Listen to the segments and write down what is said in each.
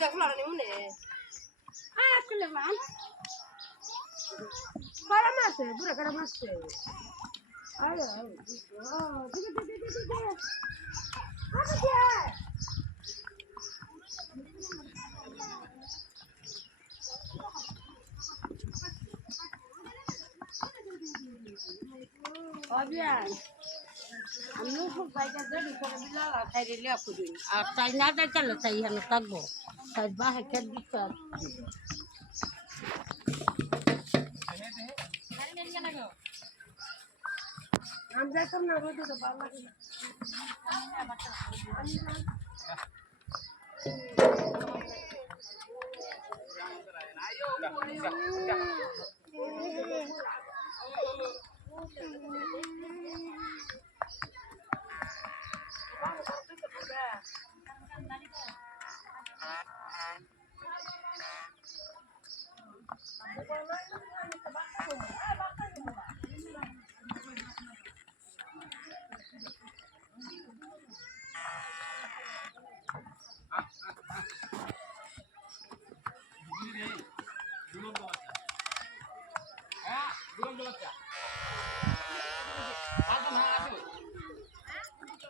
দেখলানি মনে আসলে মান গরম আছে পুরো গরম আছে আরে অভিয়ান অবিয়ান আমিও খুব বাইকা যাবি করে বিলাল আর তাই রেলে আপুদিন আর তাই না তাই চলো তাই হেন থাকবো তাই বাহে খেত বিচার আমি যাইতাম না বলতে তো ভালো লাগে না Gracias.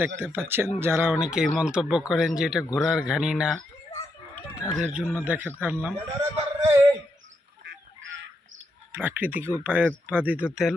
দেখতে পাচ্ছেন যারা অনেকেই মন্তব্য করেন যে এটা ঘোড়ার ঘানি না, তাদের জন্য দেখাতে আনলাম। প্রাকৃতিক উপায়ে উৎপাদিত তেল।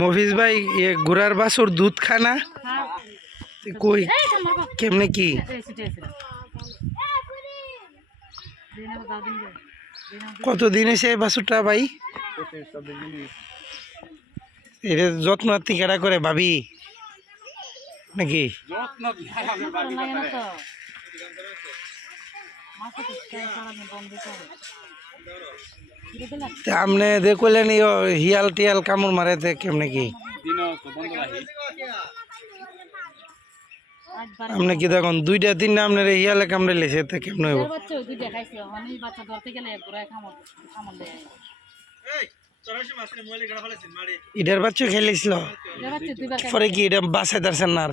মফিজ ভাই, এ ঘোড়ার বাছুর দুধ খানা কই? কেমনে কি? কতদিন এসে বাছুরটা ভাই? যত্ন তিকারা করে, ভাবি? নাকি? আপনি দেখলেন হিয়াল টিয়াল কামড় মারে কেমনে কি? আপনি কি দেখুন, দুইটা তিনটা আপনার হিয়ালে কামড়ে লেছে, তে কেমনে হইব? মানে বাচ্চা খেলেছিল? পরে কি এটা বাসায় দারছেন না আর?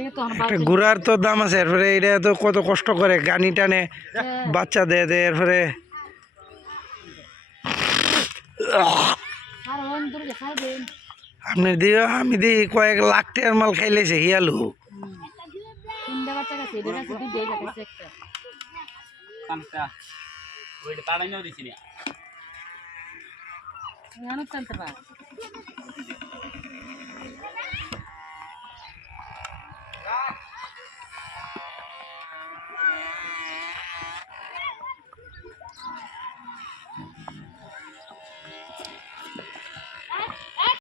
ঘোড়ার তো দাম আছে এরপরে এটা তো কত কষ্ট করে গানি টানে বাচ্চা দেয় দেয় এরপরে। আপনি দিও আমি দিই কয়েক লাখ টাকার মাল খাইলেছে হিয়ালু। তিনটা God.